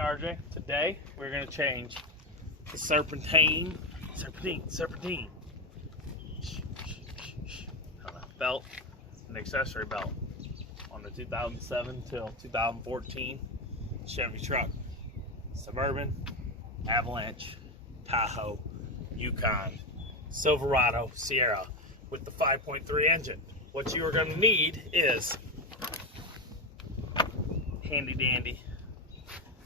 RJ. Today we're going to change the serpentine belt and accessory belt on the 2007 till 2014 Chevy truck, Suburban, Avalanche, Tahoe, Yukon, Silverado, Sierra with the 5.3 engine. What you are going to need is handy dandy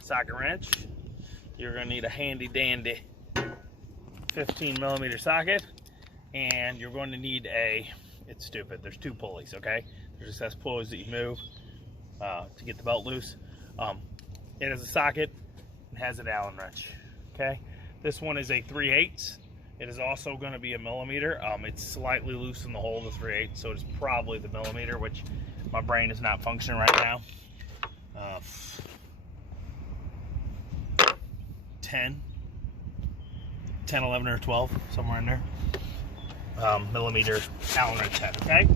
socket wrench. You're going to need a handy dandy 15mm socket, and you're going to need it's stupid, there's two pulleys, okay? There's just has pulleys that you move to get the belt loose. It has a socket and has an Allen wrench, okay? This one is a 3/8. It is also going to be a millimeter. It's slightly loose in the hole of the 3/8, so it's probably the millimeter, which my brain is not functioning right now. 10, 11, or 12, somewhere in there. Millimeter Allen wrench head, okay? So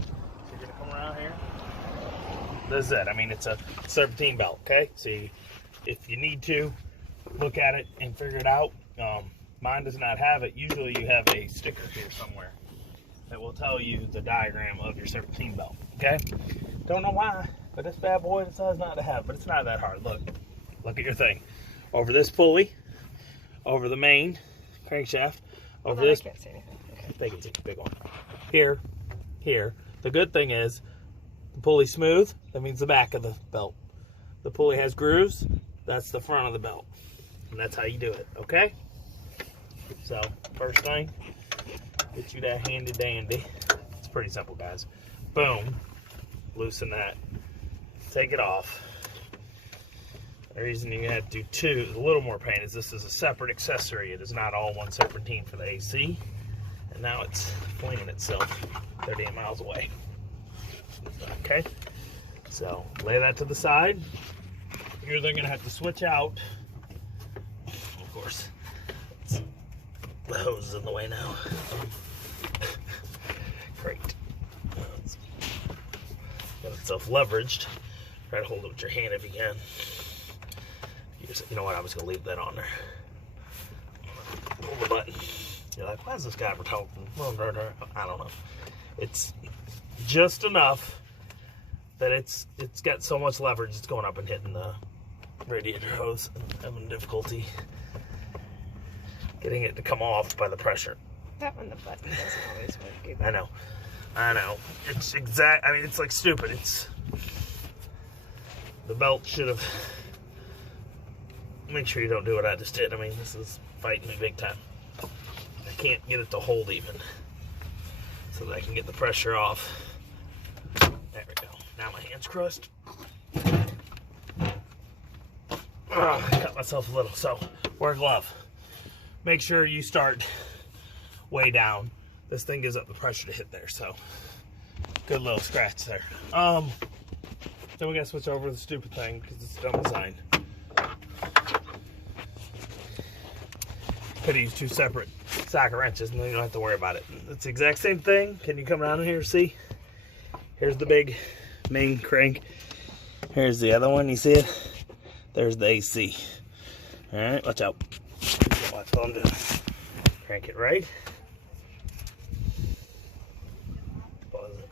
you're going to come around here. This is it. I mean, it's a serpentine belt, okay? So if you need to, look at it and figure it out. Mine does not have it. Usually you have a sticker here somewhere that will tell you the diagram of your serpentine belt, okay? Don't know why, but this bad boy decides not to have, but it's not that hard. Look at your thing. Over this pulley, over the main crankshaft, over this. I can't see anything. Okay. They can see the big one. Here. The good thing is the pulley's smooth. That means the back of the belt. The pulley has grooves. That's the front of the belt. And that's how you do it, okay? So, first thing, get you that handy dandy. It's pretty simple, guys. Boom. Loosen that. Take it off. The reason you have to do two, a little more pain, is this is a separate accessory. It is not all one serpentine for the AC. And now it's flinging itself 38 miles away. Okay? So, lay that to the side. You're then going to have to switch out. Of course, the hose is in the way now. Great. Got itself leveraged. Try to hold it with your hand if you can. You know what? I'm just going to leave that on there. Pull the button. You're like, why is this guy talking? I don't know. It's just enough that it's got so much leverage, it's going up and hitting the radiator hose and having difficulty getting it to come off by the pressure. That one, the button doesn't always work either. I know. It's I mean, it's like stupid. The belt should have. Make sure you don't do what I just did. I mean, this is fighting me big time. I can't get it to hold even, so that I can get the pressure off. There we go. Now my hand's crushed. Cut myself a little. So, wear a glove. Make sure you start way down. This thing gives up the pressure to hit there, so good little scratch there. Then we gotta switch over to the stupid thing because it's a dumb design. Could have used two separate socket wrenches and then you don't have to worry about it. It's the exact same thing. Can you come down here and see? Here's the big main crank. Here's the other one, you see it? There's the AC. Alright, watch out. Watch what I'm doing. Crank it right. Pause it.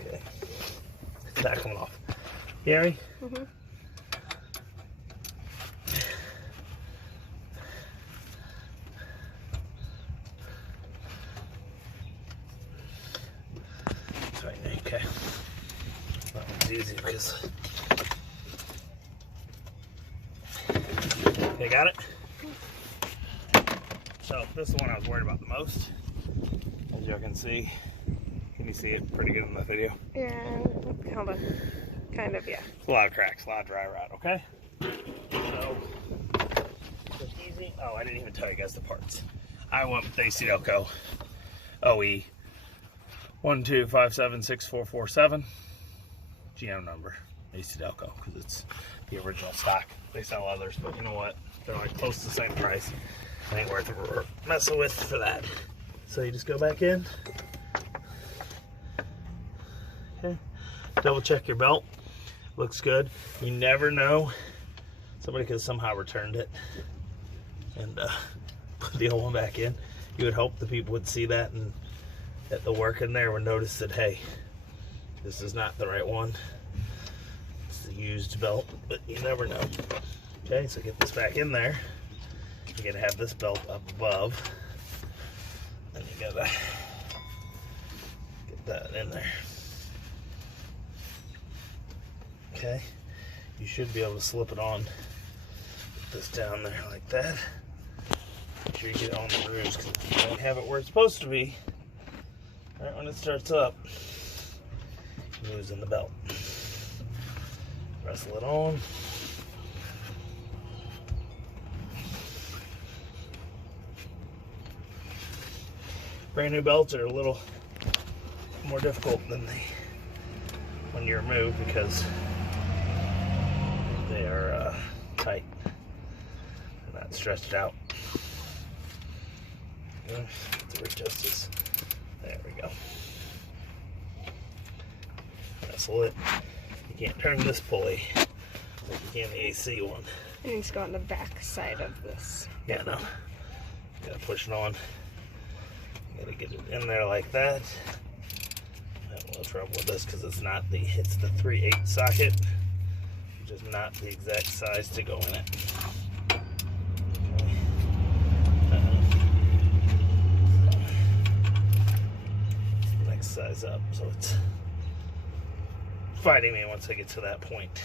Okay. It's not coming off. Gary? Mm-hmm. Okay. That one's easy because. Okay, got it? So, this is the one I was worried about the most. As you can see. Can you see it pretty good in the video? Yeah, hold on. Kind of, yeah. A lot of cracks, a lot of dry rot, okay? So, it's easy. Oh, I didn't even tell you guys the parts. I went with AC Delco OE 125764447 GM number, AC Delco, because it's the original stock. They sell others, but you know what? They're like close to the same price. It ain't worth messing with for that. So you just go back in. Okay. Double check your belt. Looks good. You never know. Somebody could have somehow returned it and put the old one back in. You would hope the people would see that and at the work in there would notice that, hey, this is not the right one. It's the used belt, but you never know. Okay, so get this back in there. You're gonna have this belt up above. And you gotta get that in there. Okay, you should be able to slip it on. Put this down there like that. Make sure you get it on the grooves, because if you don't have it where it's supposed to be, right when it starts up, you're losing the belt. Wrestle it on. Brand new belts are a little more difficult than when you remove, because they are tight and not stretched out. To adjust this. There we go. Wrestle it. You can't turn this pulley like you can the AC one. It needs to go on the back side of this. Yeah, no. You gotta push it on. You gotta get it in there like that. I have a little trouble with this because it's the 3/8 socket, which is not the exact size to go in it. Next size up, so it's fighting me once I get to that point.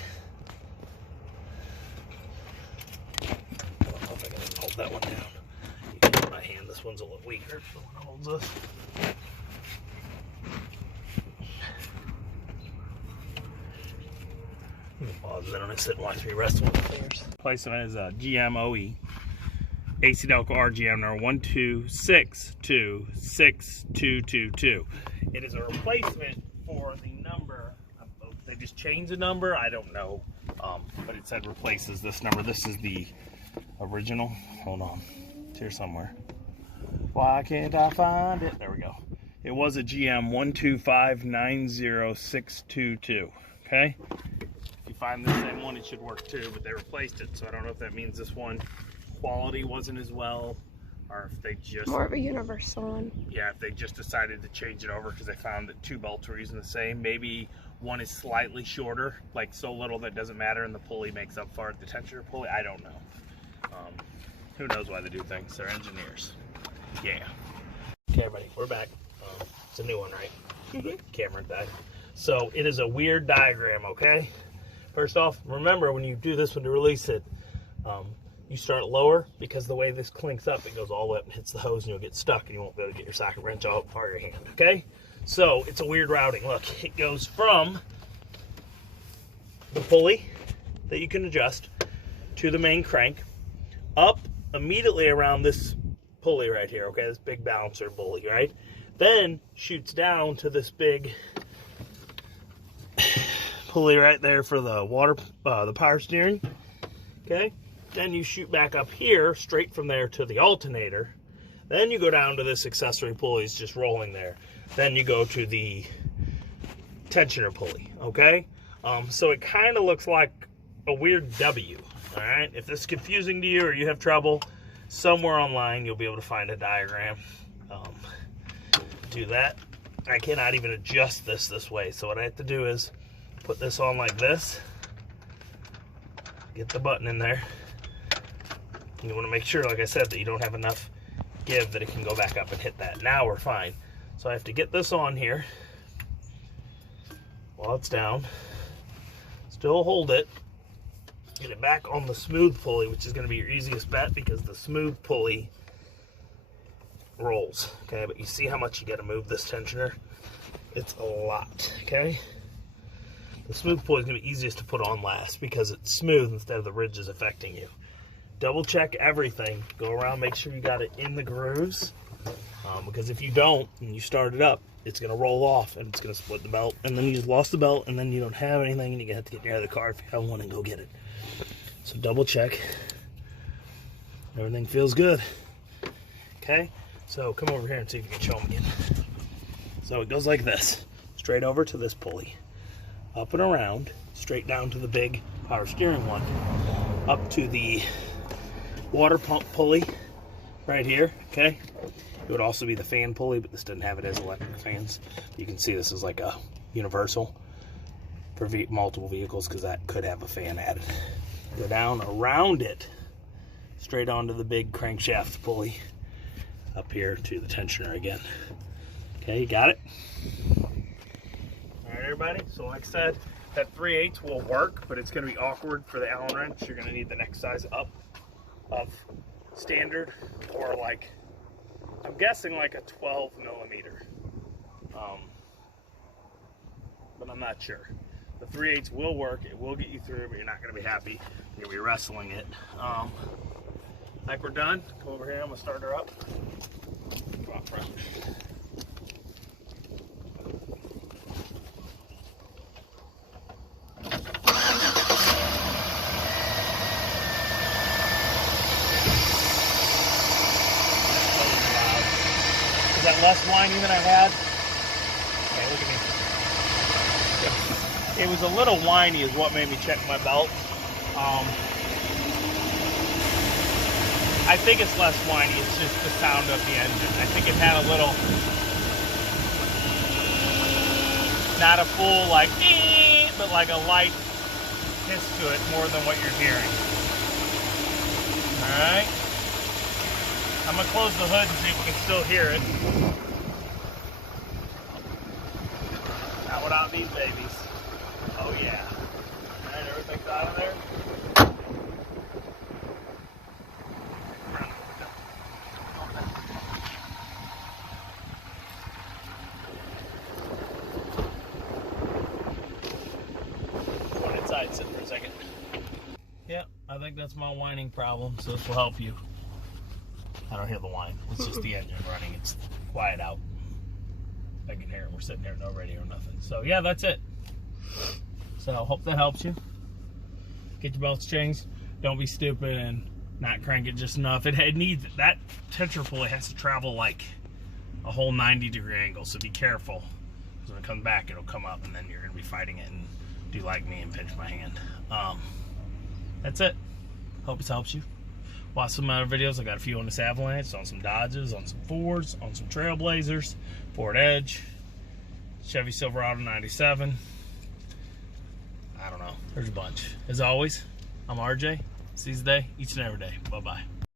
I don't know if I can hold that one down. You can hold my hand. This one's a little weaker. The one that holds this. Pause a minute and sit and watch me wrestle with the fingers. Placement is a GMOE. AC Delco RGM number 1262622. It is a replacement for the number. They just changed the number. I don't know, but it said replaces this number. This is the original. Hold on, it's here somewhere. Why can't I find it? There we go. It was a GM 125906222. Okay. If you find the same one, it should work too. But they replaced it, so I don't know if that means this one quality wasn't as well, or if they just more of a universal one. Yeah, if they just decided to change it over because they found that two belts were using the same. Maybe one is slightly shorter, like so little that it doesn't matter, and the pulley makes up for it. The tensioner pulley, I don't know. Who knows why they do things? They're engineers. Yeah. Okay, everybody, we're back. It's a new one, right? The camera died. So it is a weird diagram. Okay. First off, remember when you do this one to release it, you start lower, because the way this clinks up, it goes all the way up and hits the hose, and you'll get stuck, and you won't be able to get your socket wrench out or your hand, okay? So it's a weird routing. Look, it goes from the pulley that you can adjust to the main crank, up immediately around this pulley right here, okay? This big balancer pulley, right? Then shoots down to this big pulley right there for the the power steering, okay? Then you shoot back up here, straight from there to the alternator. Then you go down to this accessory pulley, it's just rolling there. Then you go to the tensioner pulley, okay? So it kind of looks like a weird W, all right? If this is confusing to you or you have trouble, somewhere online you'll be able to find a diagram. Do that. I cannot even adjust this way, so what I have to do is put this on like this, get the button in there. You want to make sure, like I said, that you don't have enough give that it can go back up and hit that. Now we're fine. So I have to get this on here while it's down. Still hold it. Get it back on the smooth pulley, which is going to be your easiest bet because the smooth pulley rolls. Okay, but you see how much you got to move this tensioner? It's a lot. Okay. The smooth pulley is going to be easiest to put on last because it's smooth instead of the ridges affecting you. Double check everything. Go around, make sure you got it in the grooves. Because if you don't, and you start it up, it's going to roll off and it's going to split the belt. And then you just lost the belt and then you don't have anything and you're going to have to get in the other car if you have one and go get it. So double check. Everything feels good. Okay? So come over here and see if you can show them again. So it goes like this. Straight over to this pulley. up and around, straight down to the big power steering one, up to the water pump pulley right here, okay? It would also be the fan pulley, but this doesn't have it as electric fans. You can see this is like a universal for multiple vehicles because that could have a fan added. Go down around it, straight onto the big crankshaft pulley, up here to the tensioner again. Okay, you got it? All right, everybody, so like I said, that 3/8 will work, but it's gonna be awkward for the Allen wrench. You're gonna need the next size up of standard, or like, I'm guessing like a 12 millimeter. But I'm not sure. The 3/8 will work, it will get you through, but you're not gonna be happy. You're gonna be wrestling it. Like we're done, come over here, I'm gonna start her up. Go out front. Is that less whiny than I had? Okay, look at me. It was a little whiny is what made me check my belt. I think it's less whiny, it's just the sound of the engine. I think it had a little, not a full like, but like a light hiss to it more than what you're hearing. Alright. I'm going to close the hood and see if we can still hear it. Not without these babies. Oh yeah. Alright, everything's out of there. Go inside, sit for a second. Yeah, I think that's my whining problem, so this will help you. I don't hear the whine. It's just the engine running. It's quiet out. I can hear it. We're sitting here, no radio or nothing. So yeah, that's it. So hope that helps you. Get your belts changed. Don't be stupid and not crank it just enough. It needs, that tensioner pulley has to travel like a whole 90-degree angle. So be careful. Because when it comes back, it'll come up and then you're going to be fighting it and do like me and pinch my hand. That's it. Hope this helps you. Watch some other videos. I got a few on this Avalanche, on some Dodges, on some Fords, on some Trailblazers, Ford Edge, Chevy Silverado 97. I don't know. There's a bunch. As always, I'm RJ. Seize the day, each and every day. Bye-bye.